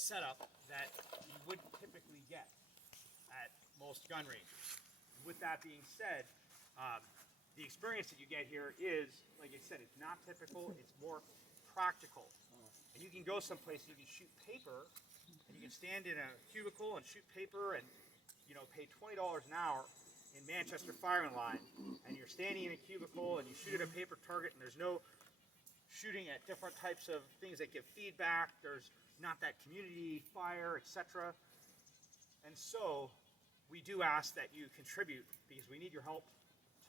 setup that you wouldn't typically get at most gun ranges. With that being said, the experience that you get here is, like I said, it's not typical, it's more practical. And you can go someplace and you can shoot paper, and you can stand in a cubicle and shoot paper and, you know, pay $20 an hour in Manchester firing line, and you're standing in a cubicle and you shoot at a paper target, and there's no shooting at different types of things that give feedback, there's not that community fire, etc. And so we do ask that you contribute, because we need your help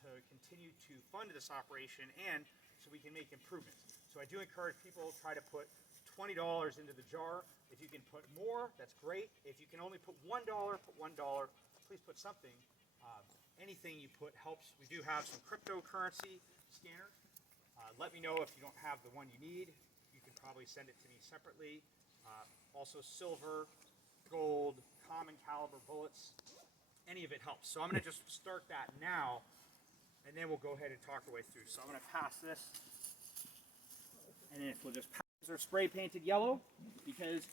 to continue to fund this operation and so we can make improvements. So I do encourage people to try to put $20 into the jar. If you can put more, that's great. If you can only put $1, put $1. Please put something. Anything you put helps. We do have some cryptocurrency scanners. Let me know if you don't have the one you need. You can probably send it to me separately. Also silver, gold, common caliber bullets. Any of it helps. So I'm going to just start that now, and then we'll go ahead and talk our way through. So I'm going to pass this, and then we'll just pass our spray painted yellow, because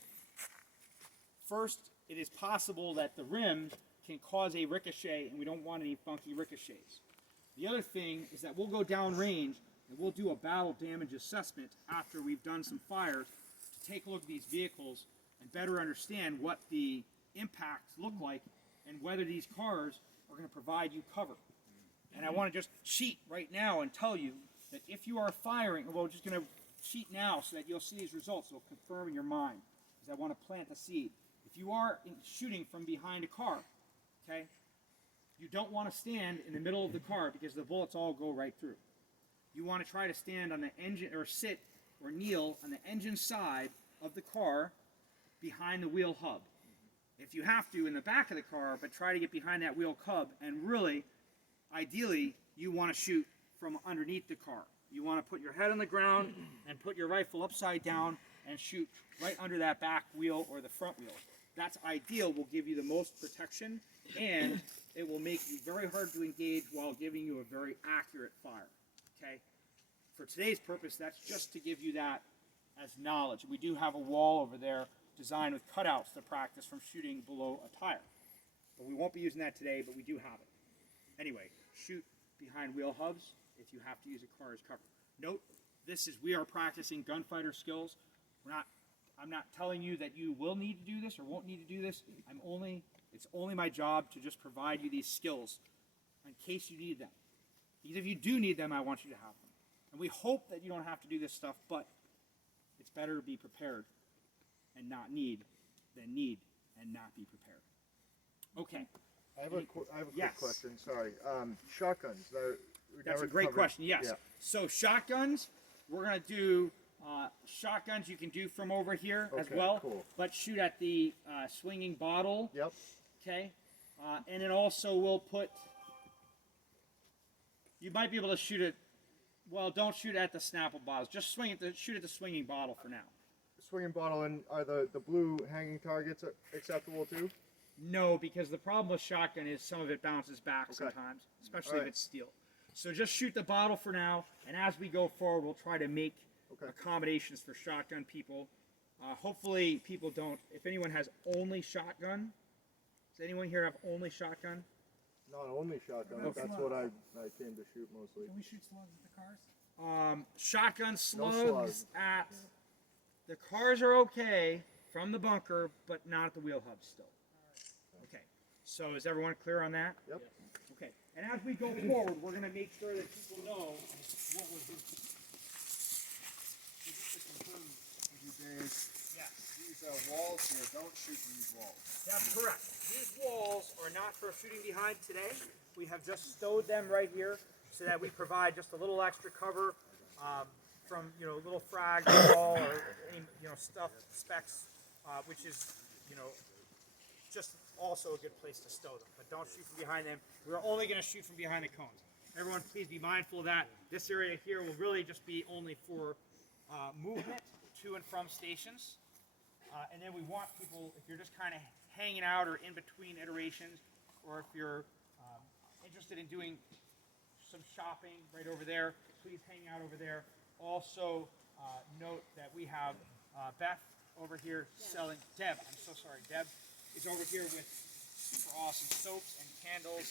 first, it is possible that the rim can cause a ricochet, and we don't want any funky ricochets. The other thing is that we'll go downrange and we'll do a battle damage assessment after we've done some fires to take a look at these vehicles and better understand what the impacts look like and whether these cars are going to provide you cover. And I want to just cheat right now and tell you that if you are firing, well, we're just going to cheat now so that you'll see these results. It'll confirm in your mind, because I want to plant the seed. If you are shooting from behind a car, okay, you don't want to stand in the middle of the car because the bullets all go right through. You want to try to stand on the engine, or sit or kneel on the engine side of the car behind the wheel hub. If you have to, in the back of the car, but try to get behind that wheel hub, and really, ideally, you want to shoot from underneath the car. You want to put your head on the ground and put your rifle upside down and shoot right under that back wheel or the front wheel. That's ideal, will give you the most protection, and it will make you very hard to engage while giving you a very accurate fire. Okay? For today's purpose, that's just to give you that as knowledge. We do have a wall over there designed with cutouts to practice from shooting below a tire. But we won't be using that today, but we do have it. Anyway, shoot behind wheel hubs if you have to use a car as cover. Note, we are practicing gunfighter skills. I'm not telling you that you will need to do this or won't need to do this. It's only my job to just provide you these skills in case you need them. Because if you do need them, I want you to have them. And we hope that you don't have to do this stuff, but it's better to be prepared and not need than need and not be prepared. Okay. I have a quick question, sorry. Shotguns. That's a great question, yes. Yeah. So shotguns, we're going to do shotguns you can do from over here as well. Cool. But shoot at the swinging bottle. Yep. Okay. And then also we'll put, you might be able to shoot it, well, don't shoot at the Snapple bottles. Just shoot at the swinging bottle for now. Swinging bottle, and are the blue hanging targets acceptable too? No, because the problem with shotgun is some of it bounces back sometimes, especially if it's steel. So just shoot the bottle for now, and as we go forward, we'll try to make accommodations for shotgun people. Hopefully people don't, if anyone has only shotgun, does anyone here have only shotgun? Not only shotgun, but that's what I came to shoot mostly. Can we shoot slugs at the cars? Shotgun slugs at the cars are okay from the bunker, but not at the wheel hub still. Okay, so is everyone clear on that? Yep. Okay, and as we go forward, we're going to make sure that people know what we're doing. So just to confirm with you, Dave, Yes. these walls here, don't shoot these walls. That's correct. These walls are not for shooting behind today. We have just stowed them right here so that we provide just a little extra cover from, you know, little frag wall or any, you know, stuff, specs, which is, you know, just also a good place to stow them. But don't shoot from behind them. We're only going to shoot from behind the cones. Everyone, please be mindful of that. This area here will really just be only for movement to and from stations. And then we want people, if you're just kind of hanging out or in between iterations, or if you're interested in doing some shopping right over there, please hang out over there. Also, note that we have Beth over here selling. Deb, I'm so sorry. Deb is over here with super awesome soaps and candles,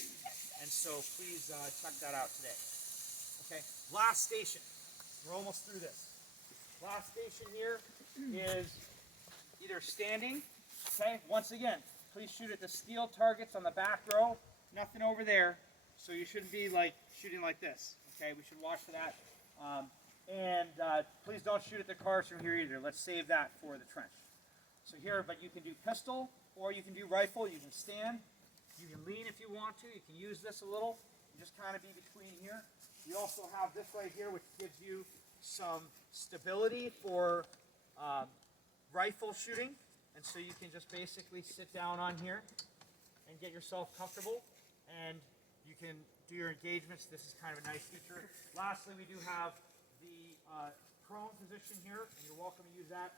and so please check that out today. Okay, last station. We're almost through this. Last station here is either standing. Okay, once again, please shoot at the steel targets on the back row. Nothing over there, so you shouldn't be like shooting like this. Okay, we should watch for that. And please don't shoot at the cars from here either. Let's save that for the trench. So here, but you can do pistol or you can do rifle. You can stand. You can lean if you want to. You can use this a little. You just kind of be between here. We also have this right here, which gives you some stability for rifle shooting. And so you can just basically sit down on here and get yourself comfortable. And you can do your engagements. This is kind of a nice feature. Lastly, we do have the prone position here, and you're welcome to use that.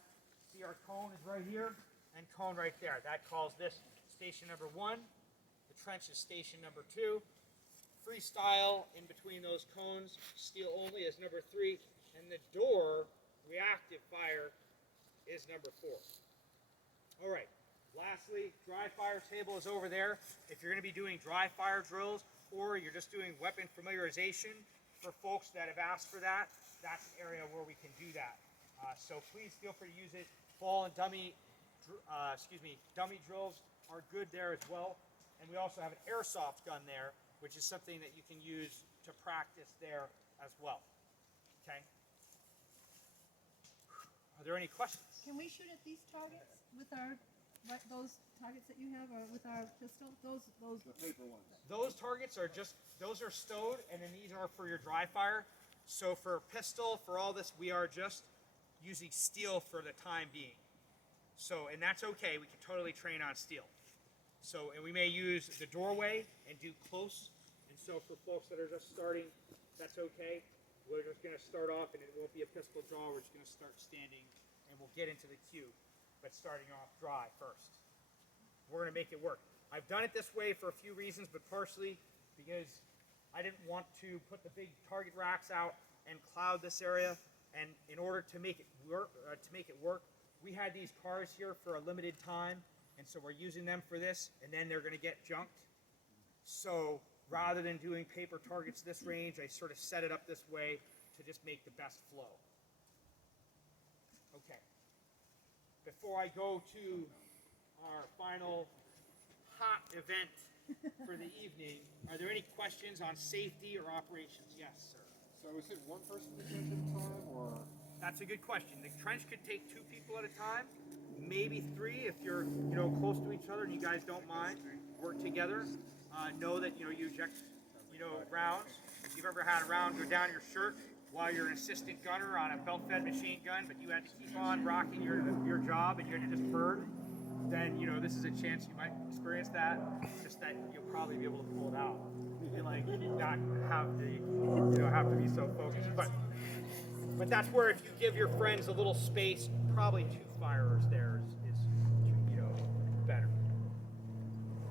See, our cone is right here and cone right there. That calls this station number 1. The trench is station number 2. Freestyle in between those cones, steel only, is number 3. And the door, reactive fire, is number 4. All right. Lastly, dry fire table is over there. If you're going to be doing dry fire drills or you're just doing weapon familiarization for folks that have asked for that, that's an area where we can do that. So please feel free to use it. Ball and dummy drills are good there as well. And we also have an airsoft gun there, which is something that you can use to practice there as well. Okay? Are there any questions? Can we shoot at these targets with those targets that you have, or with our pistol? Those The paper ones. Those targets are those are stowed, and then these are for your dry fire. So for pistol, for all this, we are just using steel for the time being. So, and that's okay. We can totally train on steel. So, and we may use the doorway and do close. And so for folks that are just starting, that's okay. We're just going to start off, and it won't be a pistol draw. We're just going to start standing, and we'll get into the cue, but starting off dry first. We're going to make it work. I've done it this way for a few reasons, but partially because I didn't want to put the big target racks out and cloud this area. And in order to make it work, we had these cars here for a limited time, and so we're using them for this, and then they're going to get junked. So rather than doing paper targets this range, I sort of set it up this way to just make the best flow. Okay. Before I go to our final hot event for the evening, are there any questions on safety or operations? Yes, sir. So is it one person in the trench at a time, or? That's a good question. The trench could take 2 people at a time, maybe 3 if you're, close to each other and you guys don't mind. Work together. Know that, you eject, rounds. If you've ever had a round go down your shirt while you're an assistant gunner on a belt-fed machine gun, but you had to keep on rocking your job and you had to just burn, then, this is a chance you might experience that. It's just that you'll probably be able to pull it out. You not have to be so focused. But that's where if you give your friends a little space, probably 2 firers there is better.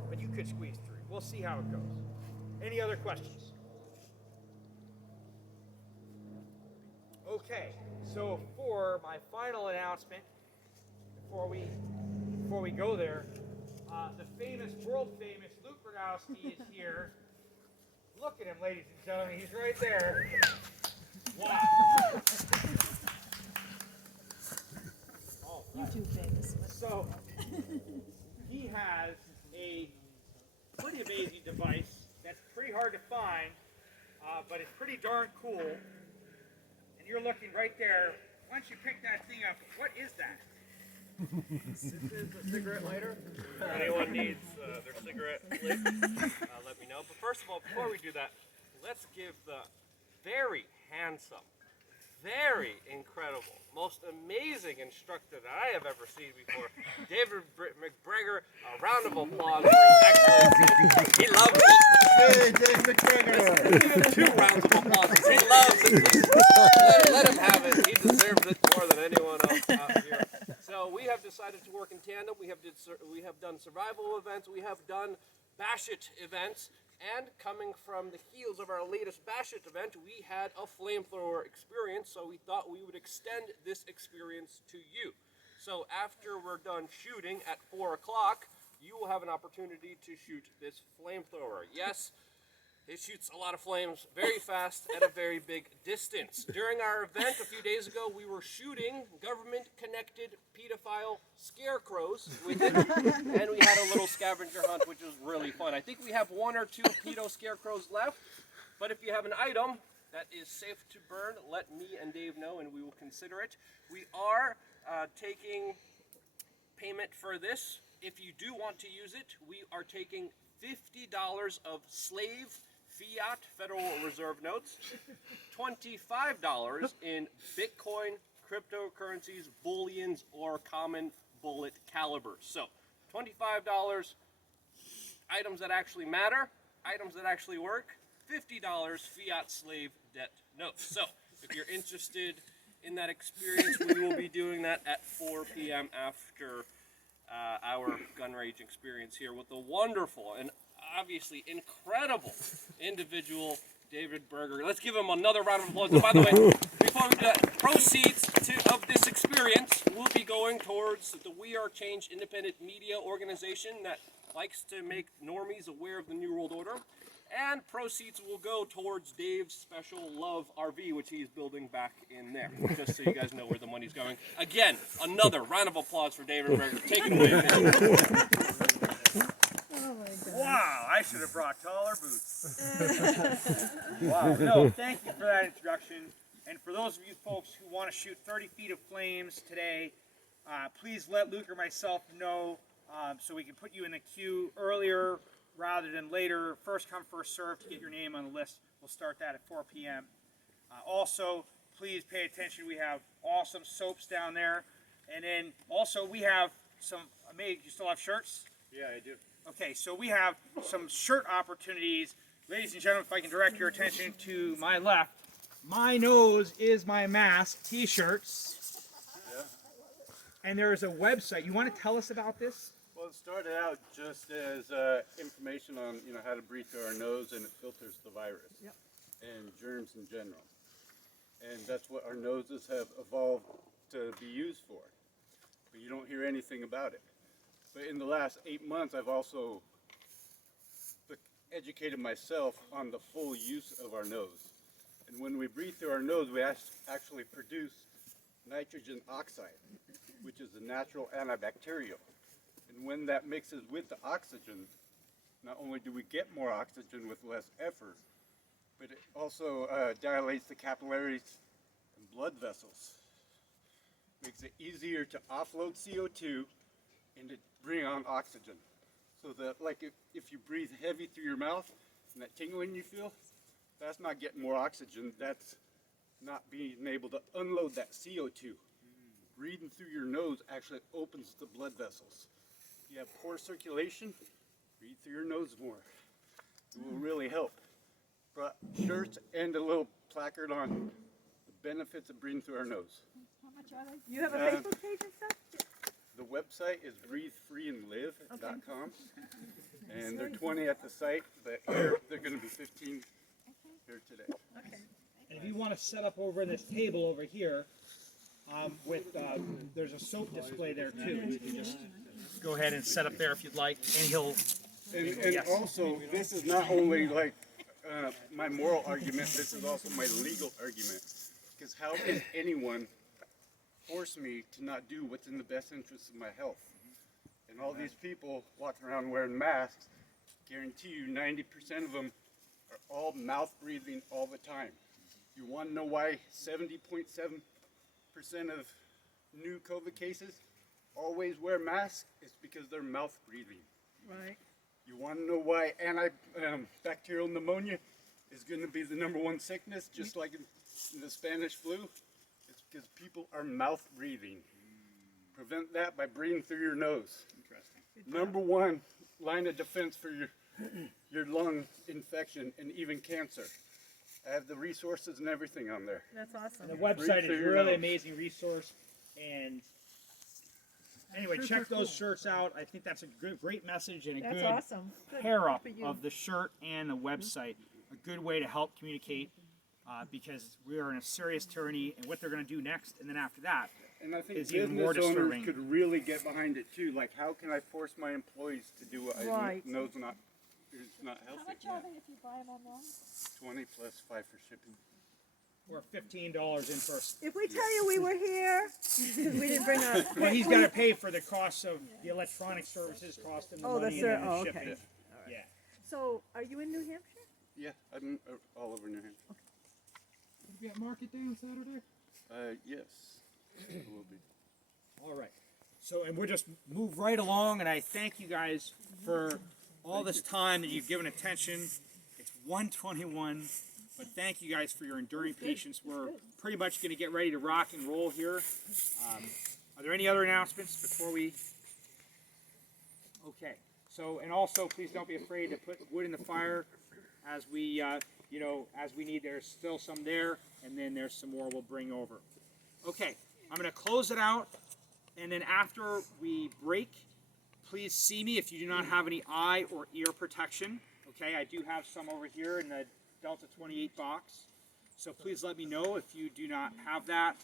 But you could squeeze 3. We'll see how it goes. Any other questions? Okay, so for my final announcement, before we go there, the world famous Luke Brodowski is here. Look at him, ladies and gentlemen. He's right there. Wow. YouTube famous. So he has a pretty amazing device that's pretty hard to find, but it's pretty darn cool. And you're looking right there. Once you pick that thing up, what is that? This is a cigarette lighter. If anyone needs their cigarette lit, let me know. But first of all, before we do that, let's give the very handsome, very incredible, most amazing instructor that I have ever seen before, David McGregor, a round of applause for his excellency. He loves it. Hey, Dave McGregor! 2 rounds of applause. He loves it. Let him have it. He deserves it more than anyone else out here. So we have decided to work in tandem. We have done survival events. We have done Bash It events. And coming from the heels of our latest Bash It event, we had a flamethrower experience, so we thought we would extend this experience to you. So after we're done shooting at 4 o'clock, you will have an opportunity to shoot this flamethrower. Yes, it shoots a lot of flames very fast at a very big distance. During our event a few days ago, we were shooting government-connected pedophile scarecrows with it, and we had a little scavenger hunt, which was really fun. I think we have 1 or 2 pedo scarecrows left, but if you have an item that is safe to burn, let me and Dave know, and we will consider it. We are taking payment for this. If you do want to use it, we are taking $50 of slave fiat Federal Reserve notes, $25 in Bitcoin, cryptocurrencies, bullions, or common bullet calibers. So, $25, items that actually matter, items that actually work, $50 fiat slave debt notes. So, if you're interested in that experience, we will be doing that at 4 p.m. after our gun rage experience here with the wonderful and obviously incredible individual David Berger. Let's give him another round of applause. And by the way, before we do that, proceeds of this experience will be going towards the We Are Change independent media organization that likes to make normies aware of the New World Order. And proceeds will go towards Dave's special Love RV, which he's building back in there. Just so you guys know where the money's going. Again, another round of applause for David Berger. Take it away, man. Oh my God. Wow, I should have brought taller boots. Wow, no, thank you for that introduction. And for those of you folks who want to shoot 30 feet of flames today, please let Luke or myself know so we can put you in the queue earlier rather than later. First come, first serve to get your name on the list. We'll start that at 4 p.m. Also, please pay attention. We have awesome soaps down there. And then also we have some, you still have shirts? Yeah, I do. Okay, so we have some shirt opportunities. Ladies and gentlemen, if I can direct your attention to my left, My Nose is My Mask t-shirts. Yeah. And there's a website. You want to tell us about this? Well, it started out just as information on how to breathe through our nose, and it filters the virus and germs in general. And that's what our noses have evolved to be used for. But you don't hear anything about it. But in the last 8 months, I've also educated myself on the full use of our nose. And when we breathe through our nose, we actually produce nitrogen oxide, which is a natural antibacterial. And when that mixes with the oxygen, not only do we get more oxygen with less effort, but it also dilates the capillaries and blood vessels. Makes it easier to offload CO2 and to bring on oxygen. So that, like, if you breathe heavy through your mouth and that tingling you feel, that's not getting more oxygen. That's not being able to unload that CO2. Breathing through your nose actually opens the blood vessels. If you have poor circulation, breathe through your nose more. It will really help. Brought shirts and a little placard on the benefits of breathing through our nose. How much are they? You have a Facebook page and stuff? The website is breathefreeandlive.com, and they're 20 at the site, but here they're going to be 15 here today. Okay. And if you want to set up over this table over here, there's a soap display there too. You can just go ahead and set up there if you'd like, and he'll. And also, this is not only like my moral argument, this is also my legal argument. Because how can anyone force me to not do what's in the best interest of my health? And all these people walking around wearing masks, guarantee you 90% of them are all mouth breathing all the time. You want to know why 70.7% of new COVID cases always wear masks? It's because they're mouth breathing. Right. You want to know why bacterial pneumonia is going to be the #1 sickness, just like in the Spanish flu? It's because people are mouth breathing. Prevent that by breathing through your nose. Interesting. #1 line of defense for your lung infection and even cancer. I have the resources and everything on there. That's awesome. The website is a really amazing resource, and anyway, check those shirts out. I think that's a great message and a That's good awesome. Good. pair up Good for you. of the shirt and the website. A good way to help communicate because we are in a serious tyranny, and what they're going to do next, and then after that, And I think is even more business owners disturbing. could really get behind it too. Like, how can I force my employees to do what I Right. know is not healthy? How much are they if you buy them online? 20 plus 5 for shipping. Or $15 in first. If we tell you we were here, we didn't bring our. Well, he's got to pay for the costs of the electronic services, cost him the Oh, money, that's and then the okay. shipping. Yeah. So, are you in New Hampshire? Yeah, I'm all over New Hampshire. You got market day on Saturday? Yes, it will be. All right. So, and we'll just move right along, and I thank you guys for all this time that you've given attention. It's 1:21, but thank you guys for your enduring patience. We're pretty much going to get ready to rock and roll here. Are there any other announcements before we? Okay. So, and also, please don't be afraid to put wood in the fire as we, as we need. There's still some there, and then there's some more we'll bring over. Okay. I'm going to close it out, and then after we break, please see me if you do not have any eye or ear protection. Okay, I do have some over here in the Delta 28 box, so please let me know if you do not have that.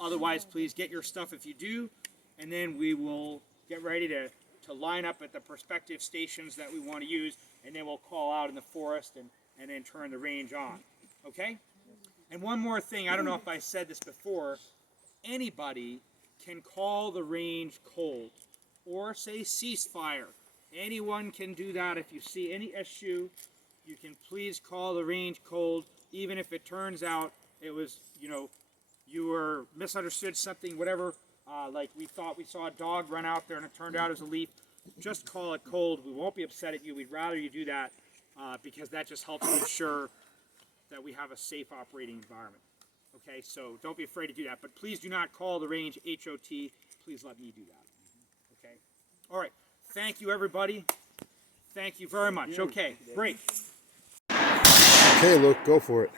Otherwise, please get your stuff if you do, and then we will get ready to line up at the prospective stations that we want to use, and then we'll call out in the forest and then turn the range on. Okay? And one more thing, I don't know if I said this before, anybody can call the range cold or say ceasefire. Anyone can do that. If you see any issue, you can please call the range cold, even if it turns out it was, you were misunderstood something, whatever, like we thought we saw a dog run out there and it turned out as a leaf. Just call it cold. We won't be upset at you. We'd rather you do that because that just helps ensure that we have a safe operating environment. Okay, so don't be afraid to do that. But please do not call the range HOT. Please let me do that. Okay? All right. Thank you, everybody. Thank you very much. Okay, break. Okay, Luke, go for it.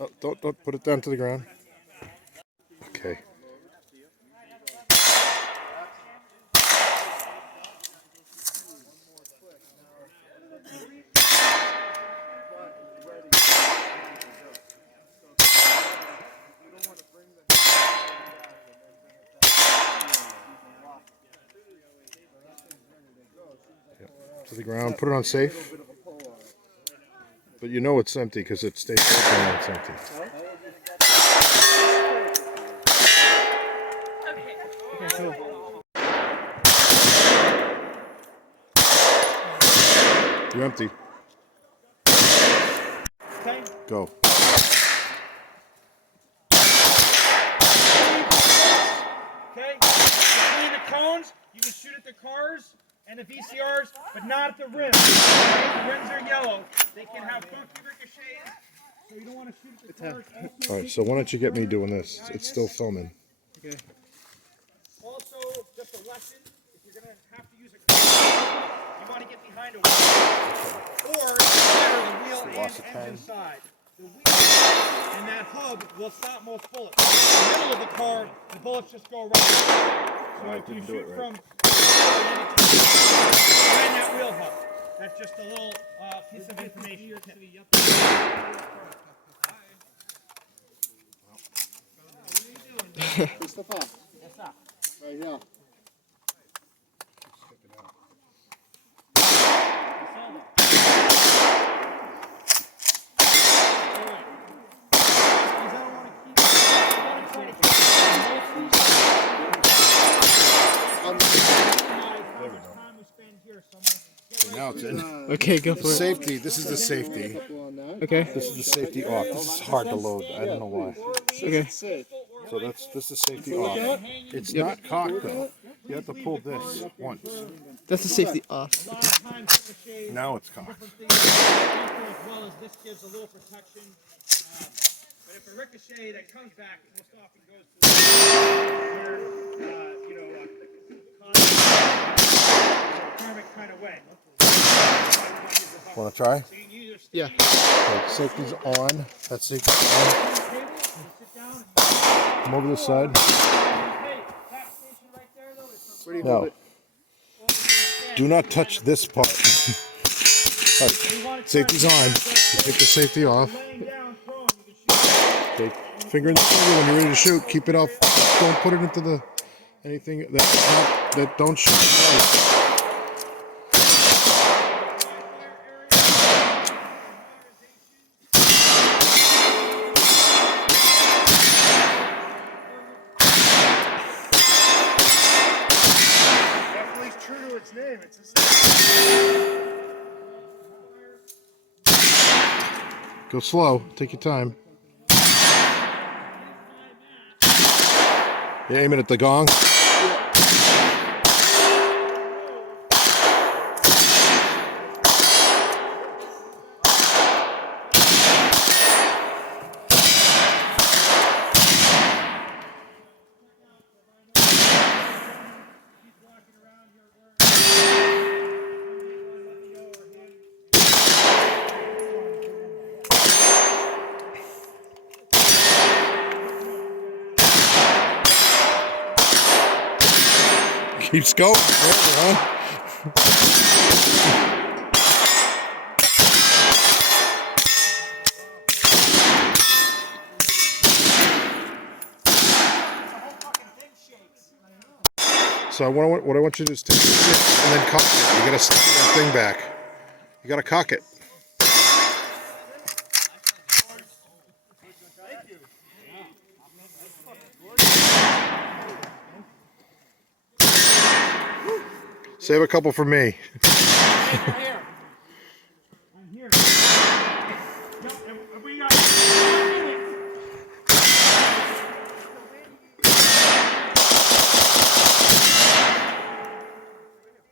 Oh, don't put it down to the ground. Okay. To the ground, put it on safe. But you know it's empty because it stays open when it's empty. You're empty. Okay. Go. Okay. Between the cones, you can shoot at the cars and the VCRs, but not at the rims. Okay? The rims are yellow. They can have funky ricochets, so you don't want to shoot at the cars. Also, Alright, so why don't you get me doing this? It's still filming. Okay. also, just a lesson, if you're going to have to use a car, you want to get behind a wheel. Or the wheel and engine side. The wheel and that hub will stop most bullets. In the middle of the car, the bullets just go right. So if you shoot from behind that wheel hub, that's just a little piece of information. Christopher. Yes, sir. Right here. Now it's in. Okay, go for it. Safety. This is the safety. Okay. This is the safety off. This is hard to load. I don't know why. Okay. So this is safety off. It's not cocked though. You have to pull this once. That's the safety off. Now it's cocked. As well as this gives a little protection. But if a ricochet that comes back, it most often goes to karmic kind of way. Want to try? So you can use Yeah. Okay, safety's on. That's safety on. sit down. Come over this side. Hey, that station right there though is for Now, do not touch this part. Safety's on. You take the safety off. Okay. Finger in the trigger when you're ready to shoot. Keep it off. Don't put it into the anything that don't shoot. Definitely true to its name. It's a Go slow. Take your time. You aiming at the gong? Keeps going. Huh? So what I want you to do is take the shit and then cock it. You gotta snap that thing back. You gotta cock it. Save a couple for me.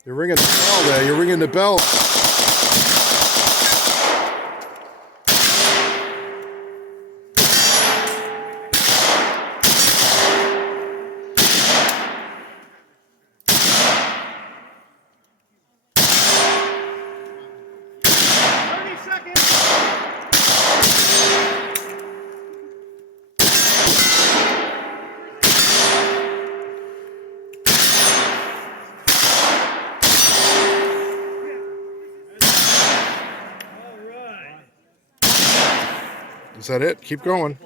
You're ringing the bell there. You're ringing the bell. Is that it? Keep going.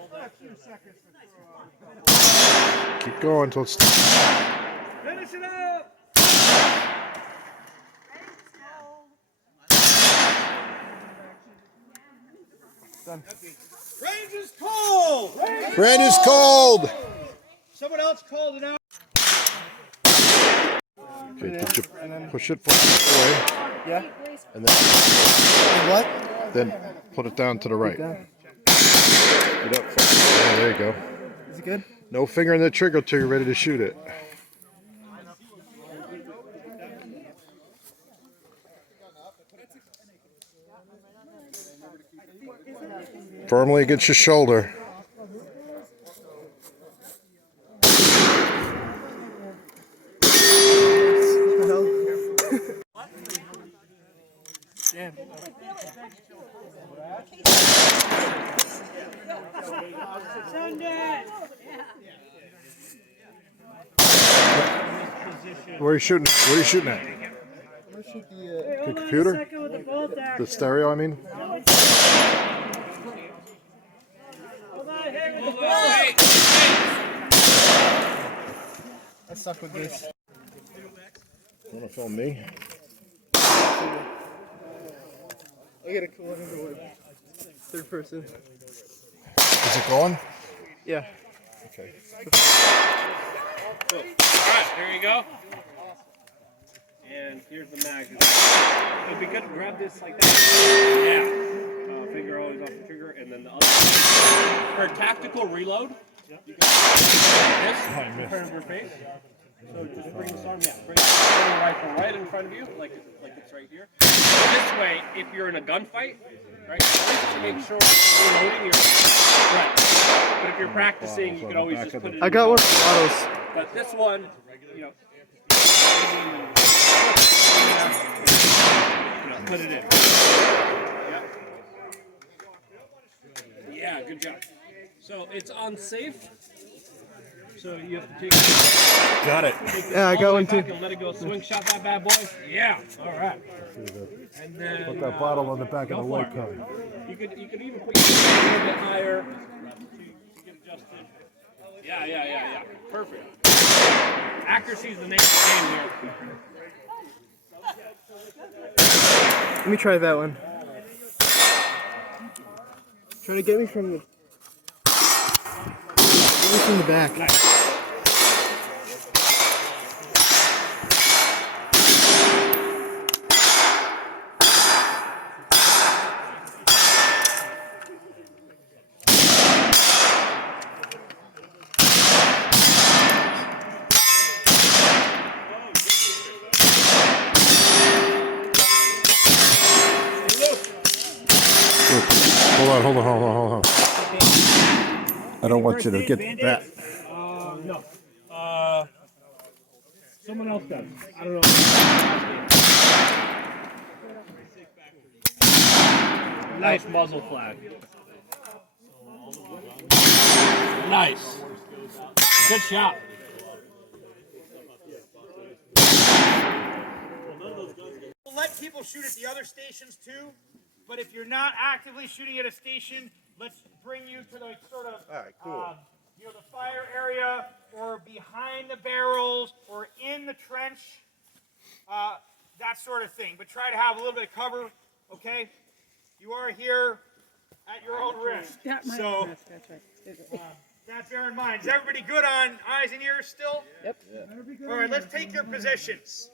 Keep going until it's Finish it up! Range is cold! Range is cold! Someone else called it out. Okay, push it away. Yeah. And then, What? then put it down to the right. Get up. Yeah, there you go. Is it good? No finger in the trigger till you're ready to shoot it. Firmly against your shoulder. Damn. Where are you shooting? What are you shooting at? The computer? The stereo, I mean? I suck with this. Want to film me? I got a cool one. Third person. Is it going? Yeah. Okay. Alright, there you go. And here's the mag. It'd be good to grab this like that. Yeah. Finger always off the trigger, and then the other. For a tactical reload, you can this in front of your face. So just bring this arm, bring the rifle right in front of you, like it's right here. This way, if you're in a gunfight, right, to make sure you're reloading your right. But if you're practicing, you can always just put it in. I got one of the autos. But this one, you know, put it in. Yeah. Yeah, good job. So it's unsafe. So you have to take it. Got it. Yeah, I got one too. And let it go. Swing shot that bad boy. Yeah. All right. And then Put that bottle on the back of the white car. you could even put your feet a little bit higher. To get adjusted. Yeah. Perfect. Accuracy is the name of the game here. Let me try that one. Trying to get me from the back. Hold on. I don't want you to get that. No. Someone else does. I don't know. Nice muzzle flag. Nice. Good shot. We'll let people shoot at the other stations too, but if you're not actively shooting at a station, let's bring you to the sort of, the fire area, or behind the barrels, or in the trench, that sort of thing. But try to have a little bit of cover, okay? You are here at your own risk. So, that bear in mind. Is everybody good on eyes and ears still? Yep. All right, let's take your positions.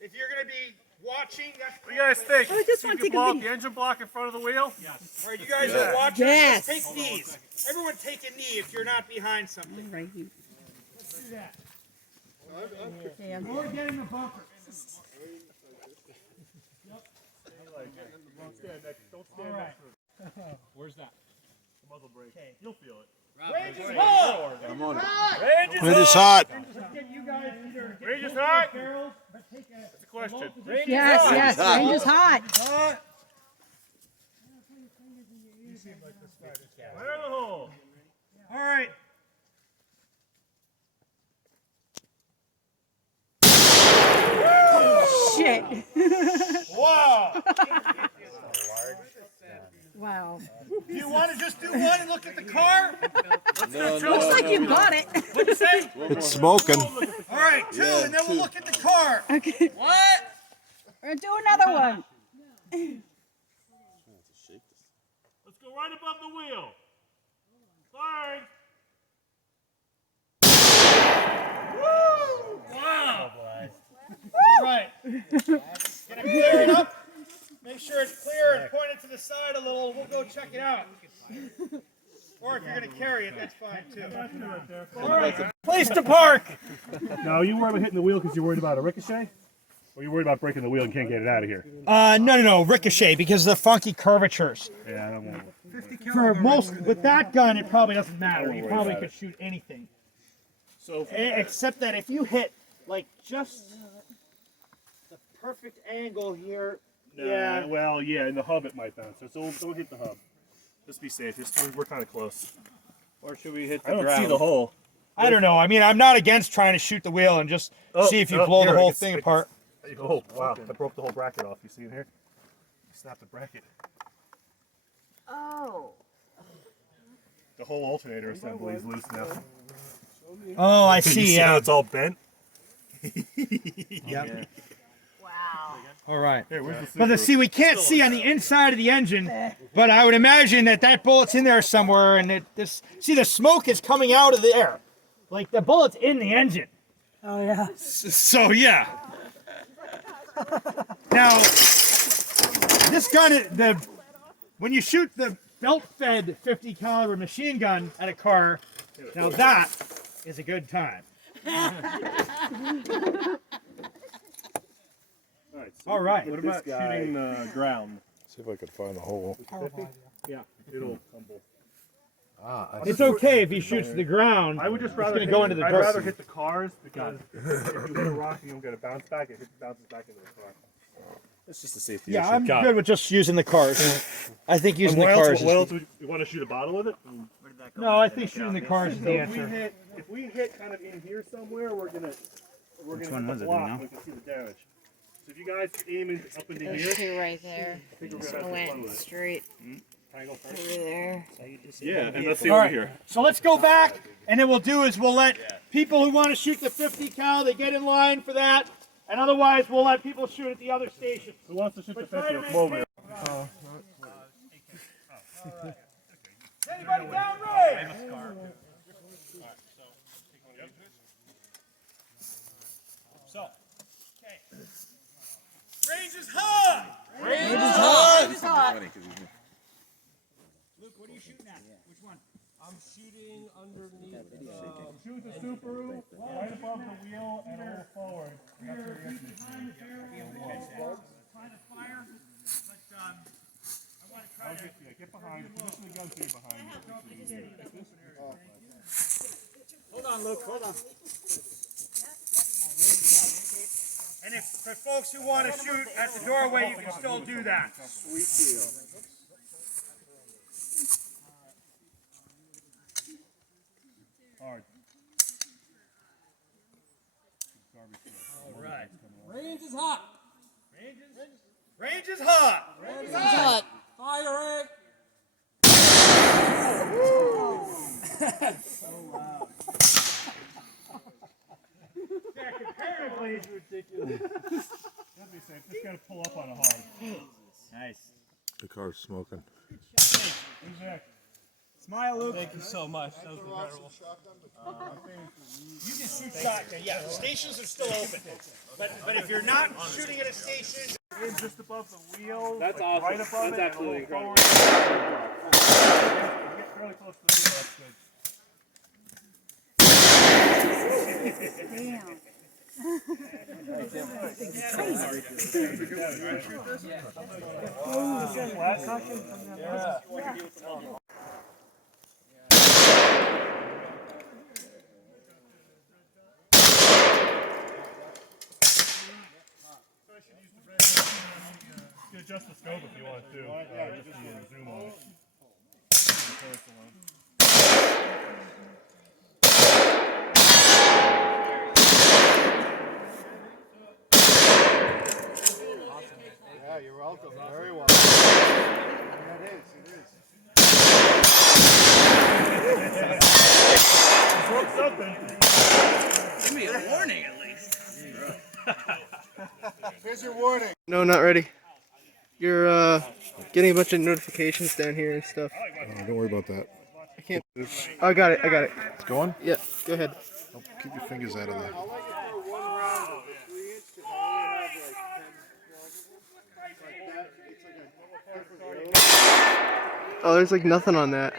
If you're going to be watching, that's What do you guys think? I just want to take a video. The engine block in front of the wheel? Yes. All right, you guys are watching. Yes. Let's take knees. Everyone take a knee if you're not behind something. Right here. Let's do that. Okay, I'm Or get in the bunker. All right. Where's that? The muzzle brake. Okay. You'll feel it. Range is hot. It is hot. Let's get you guys either get Range is close to hot. the barrels, but take a That's a question. Yes, range is hot. Fire the hole. All right. Shit. Wow. Wow. Do you want to just do one and look at the car? Looks like you got it. What'd you say? It's smoking. All right, two, and then we'll look at the car. Okay. What? We're gonna do another one. Let's go right above the wheel. Firing. Wow. All right. Gonna clear it up. Make sure it's clear and point it to the side a little. We'll go check it out. Or if you're gonna carry it, that's fine too. All right. Place to park. Now, are you worried about hitting the wheel because you're worried about a ricochet? Or are you worried about breaking the wheel and can't get it out of here? No. Ricochet because of the funky curvatures. Yeah, I don't want For most, with that gun, it probably doesn't matter. You probably could shoot anything. So, Except that if you hit like just the perfect angle here, yeah. Well, yeah, in the hub it might bounce. So don't hit the hub. Just be safe. We're kind of close. Or should we hit I don't see the hole. I don't know. I mean, I'm not against trying to shoot the wheel and just see if you blow the whole thing apart. Oh, wow. I broke the whole bracket off. You see it here? I snapped the bracket. Oh. The whole alternator assembly is loose now. Oh, I You see. how Yeah. it's all bent? Yep. Wow. All right. Hey, where's the But see, we can't see on the inside of the engine, but I would imagine that bullet's in there somewhere, and see, the smoke is coming out of the air, like the bullet's in the engine. Oh yeah. So yeah. Now, this gun, when you shoot the belt-fed 50 caliber machine gun at a car, now that is a good time. All right. What about shooting ground? See if I could find the hole. Yeah, it'll tumble. It's okay if he shoots the ground. I would just rather gonna go into the I'd dirt. rather hit the cars because if you hit a rock and you don't get a bounce back, it bounces back into the car. It's just a safety Yeah, issue. I'm good with just using the cars. I think using the What cars. else would you want to shoot a bottle with it? No, I think shooting the cars is the If answer. we hit kind of in here somewhere, we're gonna one was it, do you block. know? We can see the damage. So So if you guys aim it up into There's here, two right there. I think we're Just gonna have some fun went with it. straight Can I go first? over there. Yeah, and let's see All over right. here. So let's go back, and then we'll do is we'll let people who want to shoot the 50 cal, they get in line for that, and otherwise we'll let people shoot at the other stations. Who wants to shoot the 50? Come over here. Anybody down range? So, okay. Range is high! Luke, what are you shooting at? Which one? I'm shooting underneath. Shoot the Subaru right above the wheel and a little forward. That's where you're gonna Trying to fire, but I want to try to... get behind. Position the gun so you're behind. Hold on, Luke, hold on. And if for folks who want to shoot at the doorway, you can still do that. Sweet deal. Hard. All right. Range is hot. Range is hot. Hot. Fire it. Yeah, comparatively, it's ridiculous. That'd be safe. Just gotta pull up on a hard. Nice. The car's smoking. Who's next? Smile, Luke. Thank you so much. That was incredible. You can shoot shotgun. Yeah, the stations are still open. But if you're not shooting at a station, Aim just above the wheel. That's like awesome. Right above That's it. absolutely and a little incredible. forward. Get fairly close to the wheel. That's good. You can adjust the scope if you want to. Just the zoom on it. Yeah, you're welcome. Very well. It is. Give me a warning at least. Here's your warning. No, not ready. You're getting a bunch of notifications down here and stuff. Don't worry about that. I can't. Oh, I got it. It's going? Yeah, go ahead. Oh, keep your fingers out of there. I'll let you throw one round of 3 inch because I only have like 10, 12 of them. Like that, it's like a perfect. Oh, there's like nothing on that.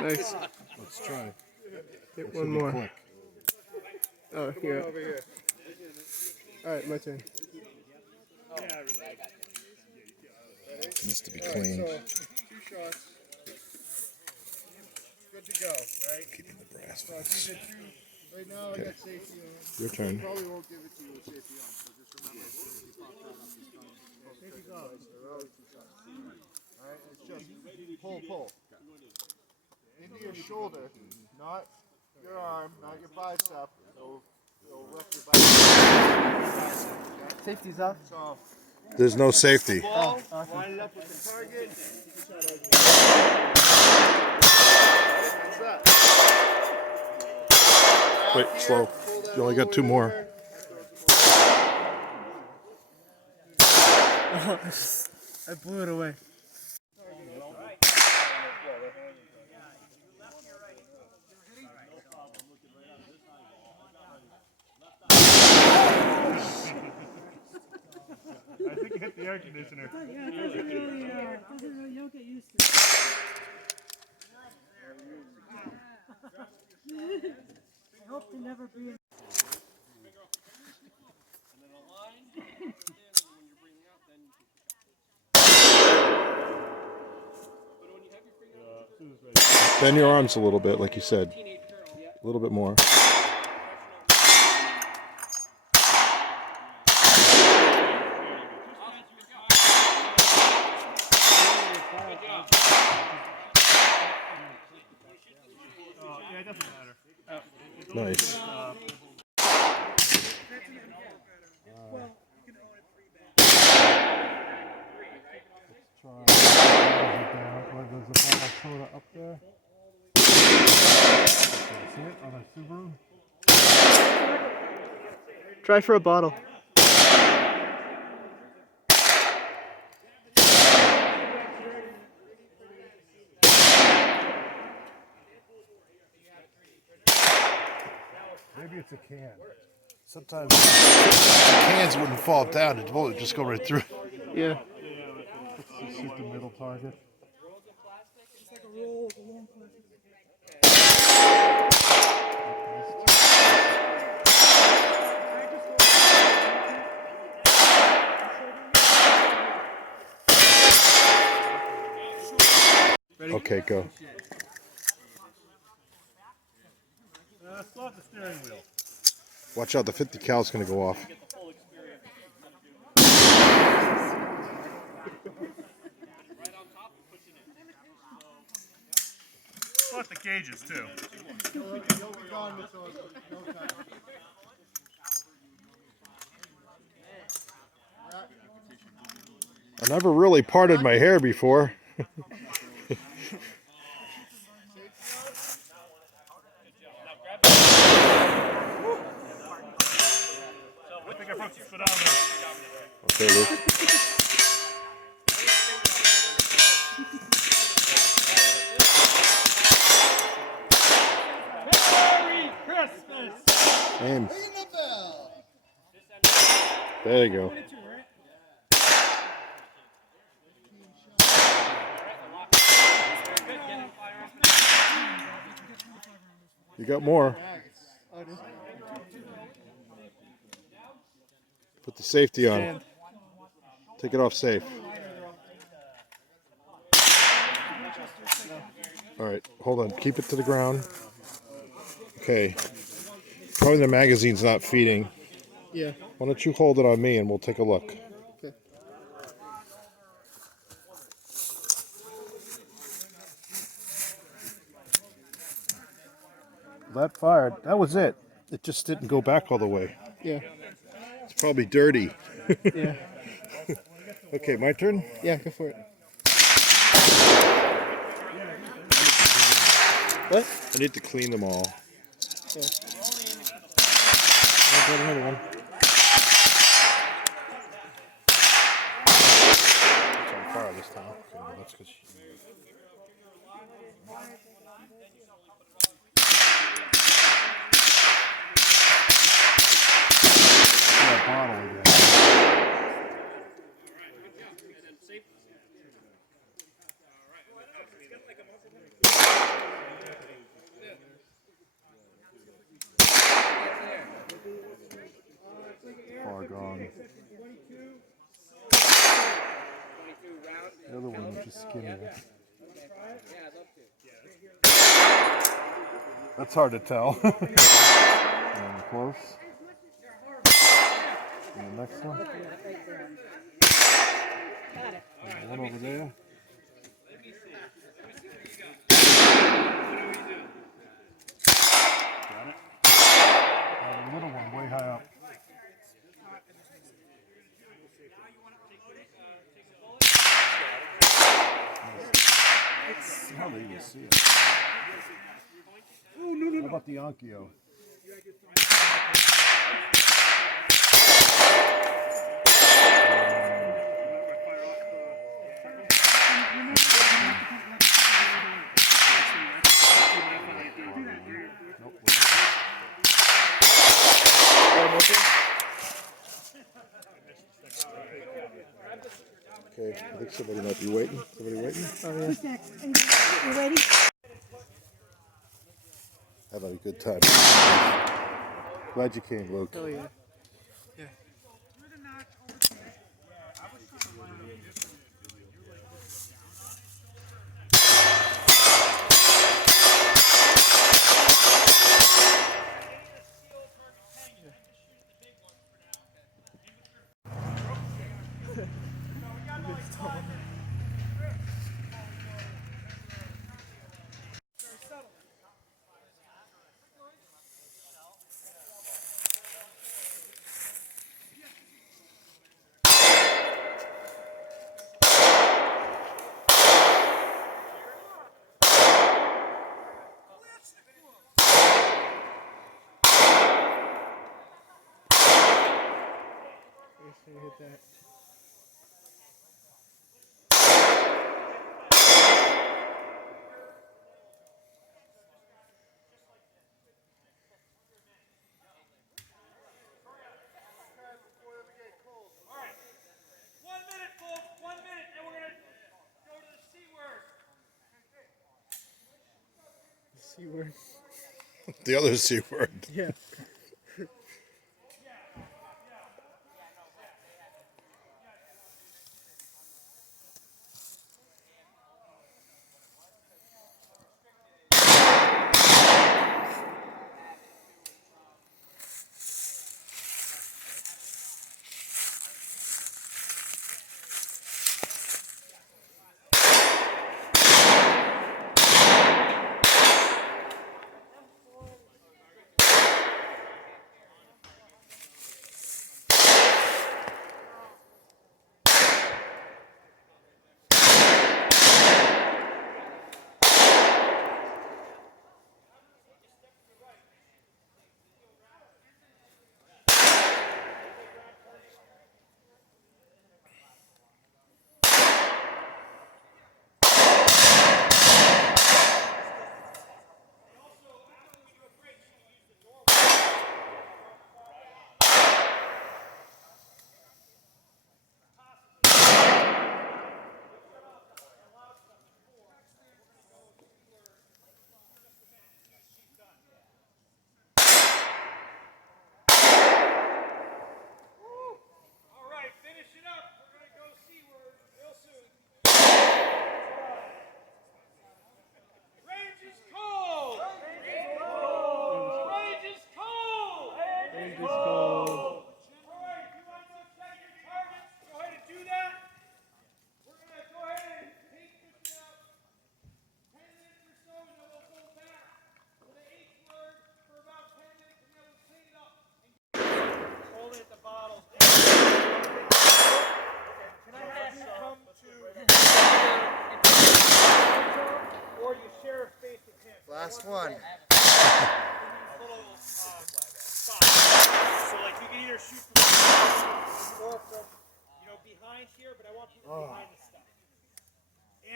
Nice. Let's try. Get one more. Click. Oh, here. Alright, my turn. Needs to be cleaned. 2 shots. Good to go, right? Keeping the brass. So if you did 2, right now I got safety on. Your turn. Probably won't give it to you with safety on, so just remember as soon as you pop that up, it's done. Safety's off. They're always 2 shots. Alright, it's just pull. Into your shoulder, not your arm, not your bicep. Go left your bicep. Okay? Safety's off. So, There's no safety. ball, line it up with the target. That's that. Wait, slow. You only got 2 more. I blew it away. I think you hit the air conditioner. Yeah, it doesn't really, you don't get used to it. I hope to never be in. Bend your arms a little bit, like you said. A little bit more. Yeah, it doesn't matter. Nice. There's a bottle of soda up there. See it on a Subaru? Try for a bottle. Maybe it's a can. Sometimes cans wouldn't fall down; the bullet would just go right through. Yeah. Let's shoot the middle target. Okay, go. Start the steering wheel. Watch out, the 50 cal is going to go off. Start the gauges too. I never really parted my hair before. I think I broke the speedometer. Okay, Luke. Merry Christmas! Aim. There you go. You got more. Put the safety on. Take it off safe. All right, hold on. Keep it to the ground. Okay. Probably the magazine's not feeding. Yeah. Why don't you hold it on me and we'll take a look. Okay. That fired. That was it. It just didn't go back all the way. Yeah. It's probably dirty. Yeah. Okay, my turn? Yeah, go for it. What? I need to clean them all. Yeah. I'll get another one. It's on fire this time. Okay, that's 'cause that bottle again. Far gone. The other one was just skinnier. That's hard to tell. And close. And the next one. And one over there. Got it. And the little one way high up. How do you see it? What about the Onkyo? Okay, I think somebody might be waiting. Somebody waiting? Who's next? You ready? Having a good time. Glad you came, Luke. Oh yeah. You hit that. C word. The other C word. Yeah. Last one. So like you can either shoot from or from, behind here, but I want people behind the stuff.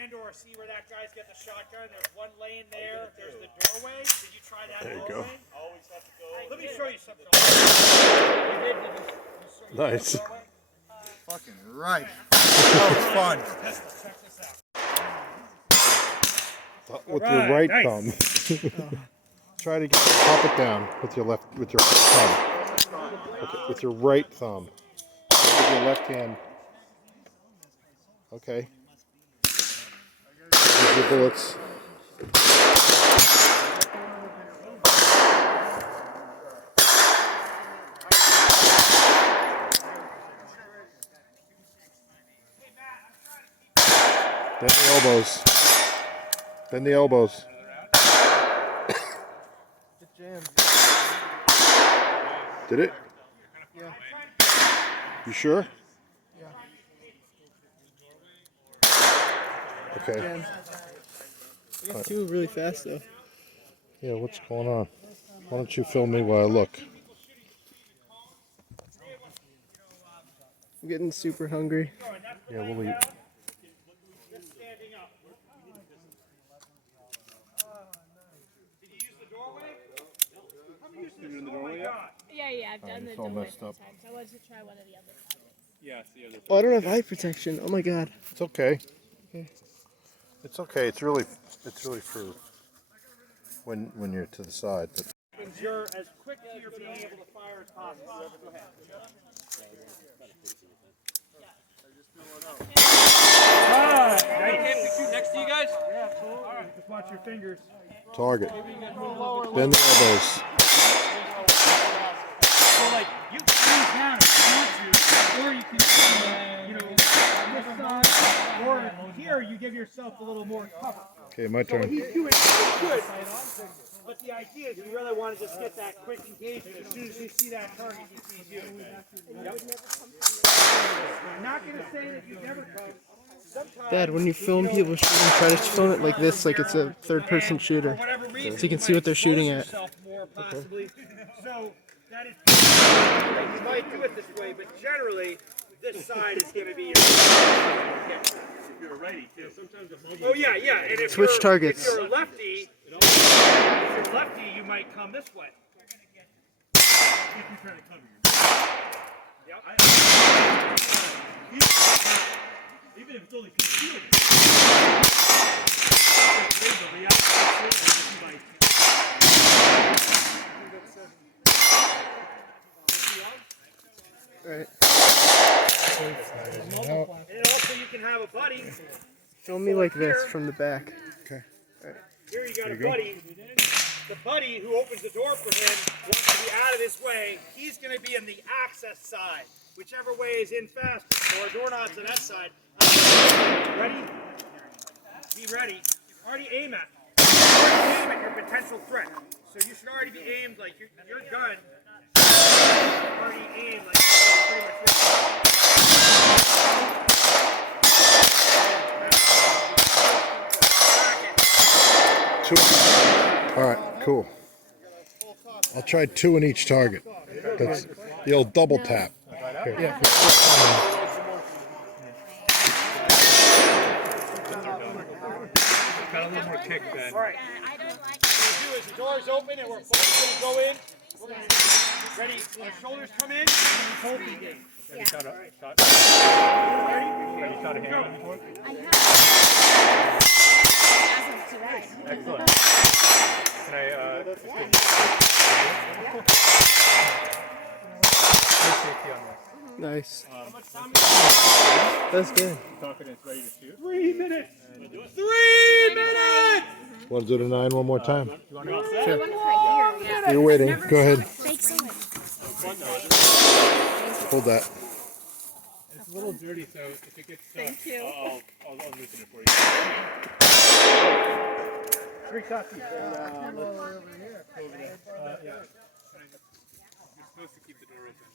And or see where that guy's got the shotgun. There's one lane there. There's the doorway. Did you try that doorway? Always have to go. Let me show you something. Nice. Fucking right. That was fun. With your right thumb. Try to pop it down with your left, with your thumb. Okay, with your right thumb. With your left hand. Okay. Here's your bullets. Then the elbows. Then the elbows. It jammed. Did it? Yeah. You sure? Yeah. Okay. Jammed. I got two really fast though. Yeah, what's going on? Why don't you film me while I look? I'm getting super hungry. Yeah, we'll eat. Yeah, I've done the it's all doorway messed up. times. I wanted to try one of the other targets. Oh, I don't have eye protection. Oh my god. It's okay. It's okay. It's really for when you're to the side. But You're as quick as you're being able to fire as possible. Go ahead. Hey, can't we shoot next to you guys? Alright, just watch your fingers. target. Bend the elbows. So like you can squeeze down if you want to, or you can this side, or here you give yourself a little more cover. Okay, my turn. He's doing good, but the idea is you really want to just get that quick engagement. As soon as you see that target, he sees you. Yep. I'm not going to say that you never come. Dad, when you film people shooting, try to film it like this, like it's a third-person shooter, so you can see what they're shooting at. So that is, you might do it this way, but generally this side is going to be your. If you're ready, too. Sometimes the Oh yeah, yeah. And if Switch targets. If you're a lefty, you might come this way. Yep. Even if it's only concealed. Alright. And also you can have a buddy. Film me like this from the back. Okay. Here you got a buddy. The buddy who opens the door for him wants to be out of his way. He's going to be in the access side, whichever way is in faster. So our doorknob's on that side. Ready? Be ready. Already aim at. Already aim at your potential threat. So you should already be aimed like your gun. Already aimed like you're pretty much ready. 2. All right, cool. I'll try 2 in each target. That's the old double tap. Okay. Yeah. Got a little more kick then. All right. What we'll do is the door's open and we're both going to go in. We're going to ready. Our shoulders come in. Hold the game. Have you shot a handgun before? I have. As of today. Excellent. Can I safety on this? Nice. That's good. Confidence ready to shoot? 3 minutes. 3 minutes. Want to do the 9 one more time? You want to go? Sure. You're waiting. Go ahead. Thanks so much. Hold that. It's a little dirty, so if it gets stuck, Thank you. I'll loosen it for you. 3 copies. Yeah. You're supposed to keep the door open.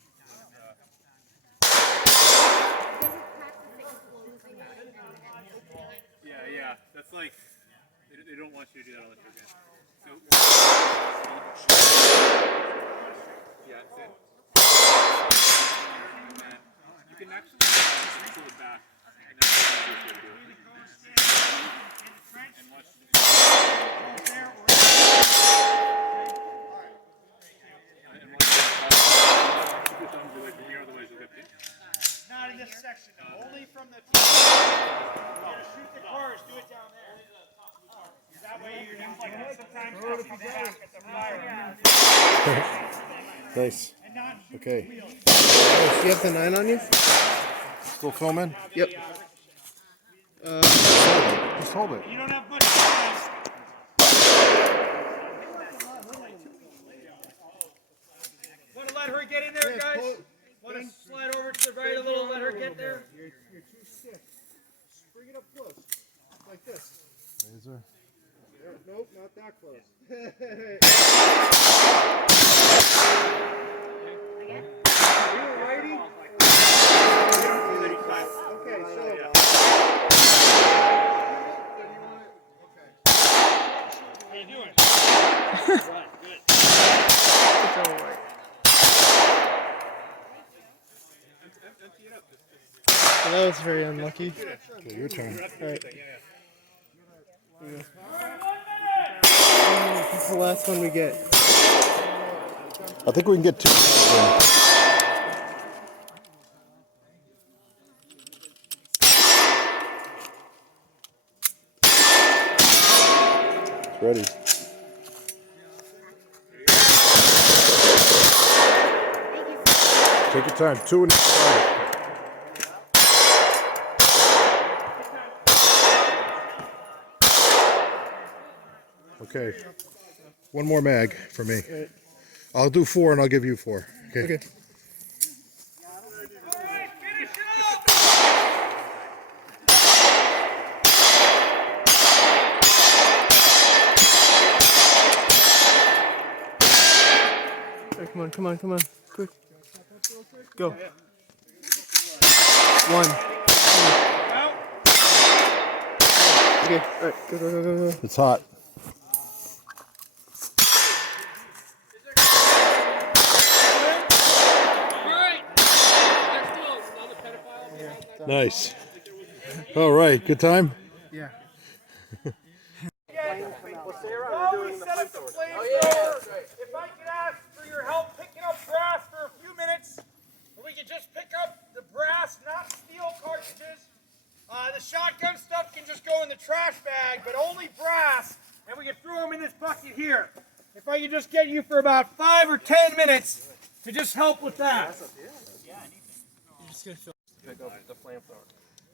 Yeah. That's like, they don't want you to do that unless you're good. So, yeah, that's it. And you can actually pull it back. And that's what you're supposed to do. And watch the Not in this section. Only from the top. Shoot the cars. Do it down there. That way you're just like sometimes come back at the fire. Nice. Okay. Do you have the 9 on you? Still filming? Yep. Just hold it. You don't have much time. Want to let her get in there, guys? Want to slide over to the right a little, let her get there? You're too stiff. Bring it up close. Like this. Laser. Nope, not that close. Are you a righty? Okay, so. How you doing? Right, good. It's all right. Well, that was very unlucky. Okay, your turn. Alright. This is the last one we get. I think we can get 2. It's ready. Take your time. 2 in each target. Okay. 1 more mag for me. I'll do 4 and I'll give you 4. Okay. Okay. Right, come on. Quick. Go. 1. Okay, alright, go. It's hot. Nice. All right, good time? Yeah. Set up the flamethrower. If I could ask for your help picking up brass for a few minutes, we could just pick up the brass, not steel cartridges. The shotgun stuff can just go in the trash bag, but only brass, and we can throw them in this bucket here. If I could just get you for about 5 or 10 minutes to just help with that. You're just going to pick up the flamethrower.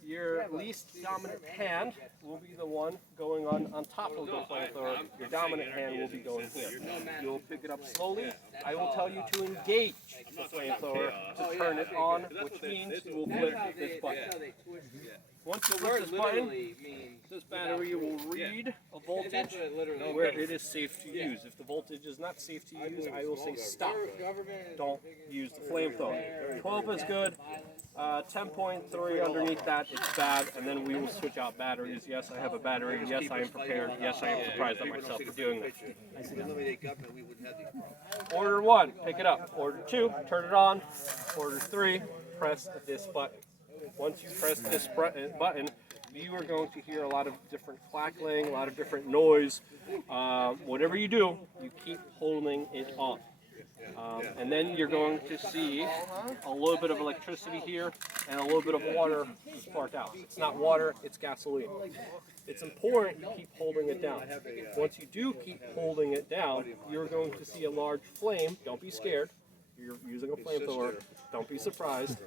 Your least dominant hand will be the one going on top of the flamethrower. Your dominant hand will be going here. You'll pick it up slowly. I will tell you to engage the flamethrower to turn it on, which means you will flip this button. Once you flip this button, this battery will read a voltage where it is safe to use. If the voltage is not safe to use, I will say stop. Don't use the flamethrower. 12 is good. 10.3 underneath that, it's bad, and then we will switch out batteries. Yes, I have a battery. Yes, I am prepared. Yes, I am surprised at myself for doing this. Order 1, pick it up. Order 2, turn it on. Order 3, press this button. Once you press this button, you are going to hear a lot of different crackling, a lot of different noise. Whatever you do, you keep holding it on. And then you're going to see a little bit of electricity here and a little bit of water spark out. It's not water, it's gasoline. It's important to keep holding it down. Once you do keep holding it down, you're going to see a large flame. Don't be scared. You're using a flamethrower. Don't be surprised.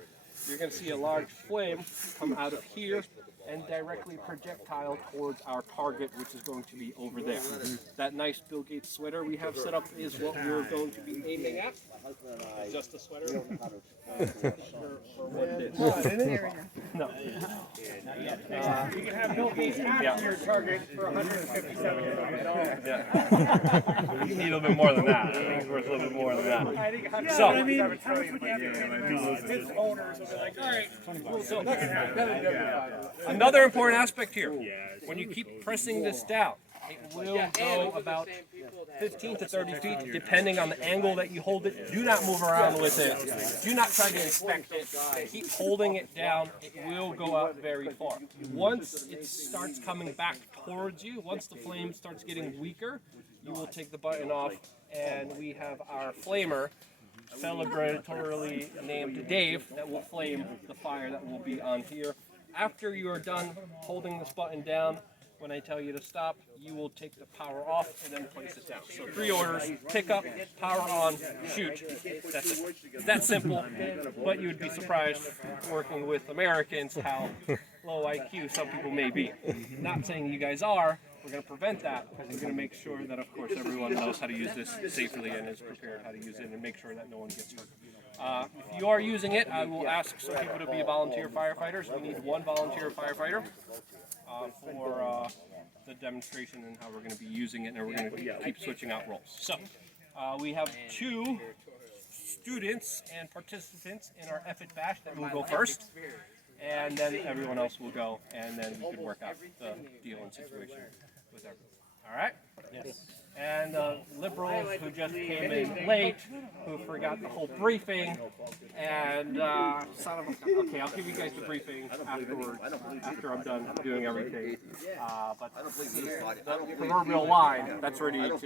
You're going to see a large flame come out of here and directly projectile towards our target, which is going to be over there. That nice Bill Gates sweater we have set up is what we're going to be aiming at. Just a sweater. For what it is. No. You can have Bill Gates after your target for $157. Yeah. You need a little bit more than that. I think it's worth a little bit more than that. So, I mean, how much would you have to pay his owners will be like, all right, so another important aspect here, when you keep pressing this down, it will go about 15 to 30 feet, depending on the angle that you hold it. Do not move around with it. Do not try to inspect it. Keep holding it down. It will go out very far. Once it starts coming back towards you, once the flame starts getting weaker, you will take the button off, and we have our flamer, celebratorily named Dave, that will flame the fire that will be on here. After you are done holding this button down, when I tell you to stop, you will take the power off and then place it down. So 3 orders: pick up, power on, shoot. That's it. It's that simple, but you would be surprised working with Americans how low IQ some people may be. Not saying you guys are. We're going to prevent that because we're going to make sure that, of course, everyone knows how to use this safely and is prepared how to use it and make sure that no one gets hurt. If you are using it, I will ask some people to be volunteer firefighters. We need 1 volunteer firefighter for the demonstration and how we're going to be using it, and we're going to keep switching out roles. So we have 2 students and participants in our effort bash that will go first. And then everyone else will go, and then we could work out the deal and situation with everyone. All right? Yes. And liberals who just came in late, who forgot the whole briefing, and okay, I'll give you guys the briefing afterwards, after I'm done doing everything. But the proverbial line, that's ready to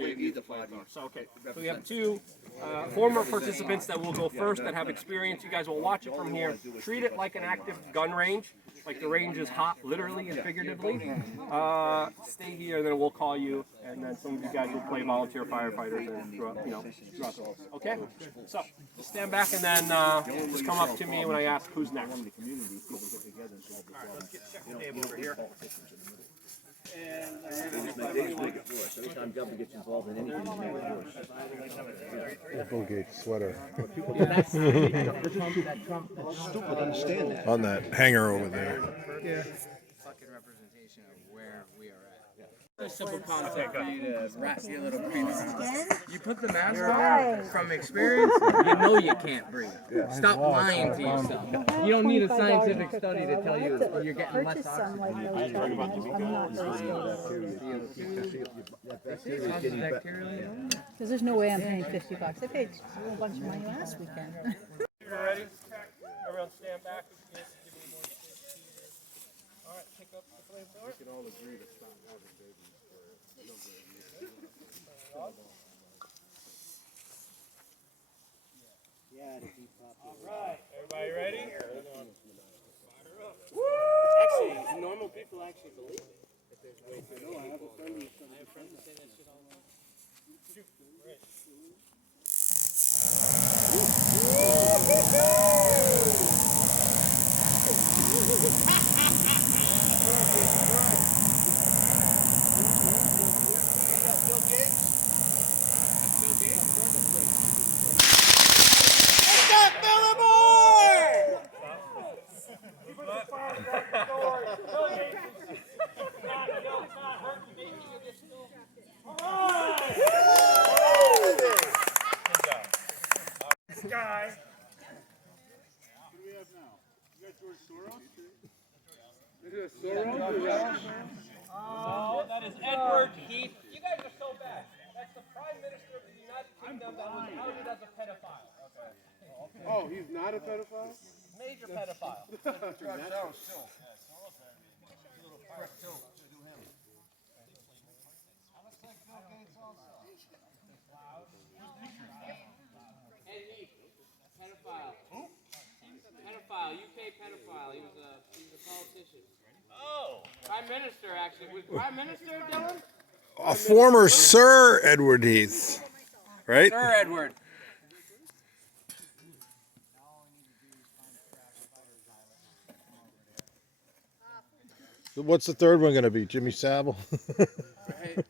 so okay, so we have 2 former participants that will go first that have experience. You guys will watch it from here. Treat it like an active gun range. Like the range is hot, literally and figuratively. Stay here, then we'll call you, and then some of you guys will play volunteer firefighters and throughout the list. Okay? So, just stand back and then just come up to me when I ask who's next. Alright, let's get second table over here. Anytime government gets involved in anything, you make it Bill Gates sweater. worse. Stupid, understand that. On that hanger over there. Yeah. Fucking representation of where we are at. A simple concept for you to wrap your little penis around. You put the mask on, from experience, you know you can't breathe. Stop lying to yourself. You don't need a scientific study to tell you you're getting less oxygen. Because there's no way I'm paying $50. I paid a bunch of money last weekend. You ready? Everyone stand back. Alright, everybody ready? Actually, normal people actually believe it. If there's way too many people. I have friends that say that shit all the time. Guy. What do we have now? You got George Soros? Is it Soros? Oh, that is Edward Heath. You guys are so bad. That's the Prime Minister of the United Kingdom that was outed as a pedophile. Okay. Oh, he's not a pedophile? Major pedophile. Ed Heath, pedophile. Who? Pedophile, UK pedophile. He was a politician. Oh. Prime Minister, actually. Was Prime Minister, Dylan? A former Sir Edward Heath, right? Sir Edward. What's the third one going to be? Jimmy Savile? Right.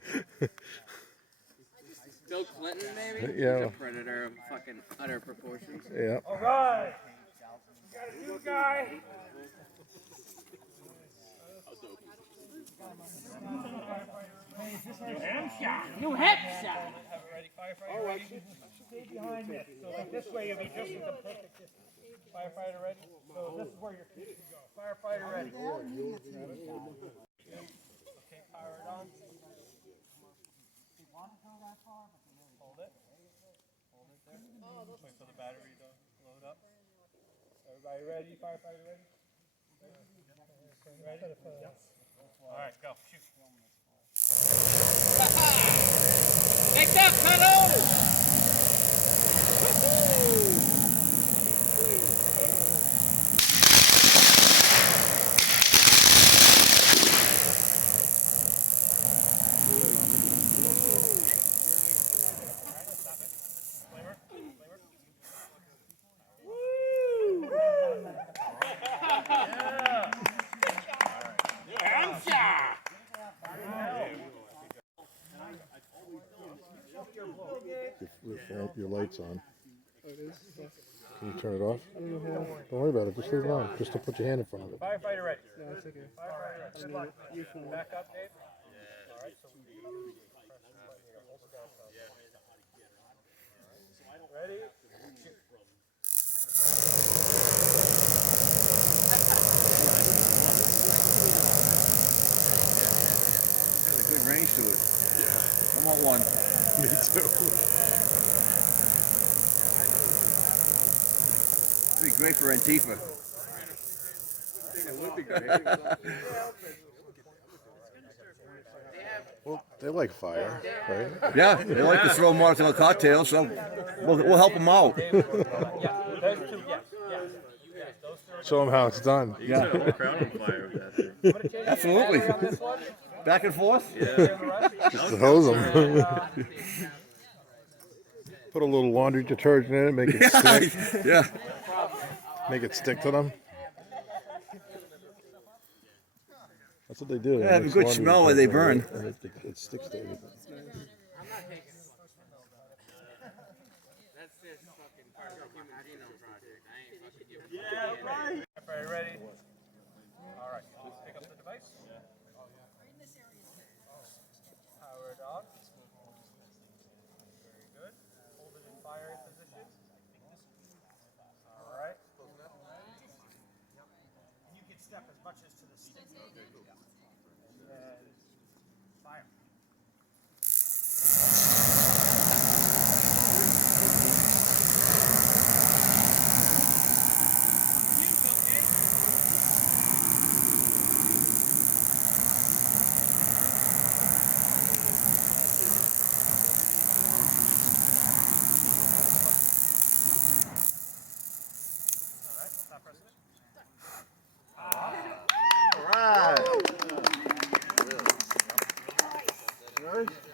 Bill Clinton, maybe? Yeah. He's a predator of fucking utter proportions. Yeah. Alright. We got a new guy. New Hampshire. New Hampshire! Ready, firefighter ready? Stay behind this. So like this way you'll be just as a perfect distance. Firefighter ready? So this is where your kids can go. Firefighter ready. Okay, power it on. Hold it. Hold it there. Wait for the battery to load up. Everybody ready? Firefighter ready? Ready? Alright, go. Shoot. Take that, pedal! Your light's on. Can you turn it off? Don't worry about it. Just leave it on. Just to put your hand in front of it. Firefighter ready. No, it's okay. Firefighter ready. Back up, Dave. Alright, so ready? Got a good range to it. I want one. Me too. It'd be great for Antifa. It would be great. Well, they like fire, right? Yeah, they like to throw Martell cocktails, so we'll help them out. Yeah, those two, yes. Show them how it's done. You can set a crown on fire with that thing. Absolutely. Back and forth? Just to hose them. Put a little laundry detergent in it, make it stick. Yeah. Make it stick to them. That's what they do. They have a good smell when they burn. And it sticks to everything. I'm not taking this. That's just fucking part of the Human Genome Project. I ain't fucking giving Yeah, right. Everybody ready? Alright, just pick up the device. Power it on. Very good. Hold it in fire position. Alright. You can step as much as to the stick. And fire. Guys?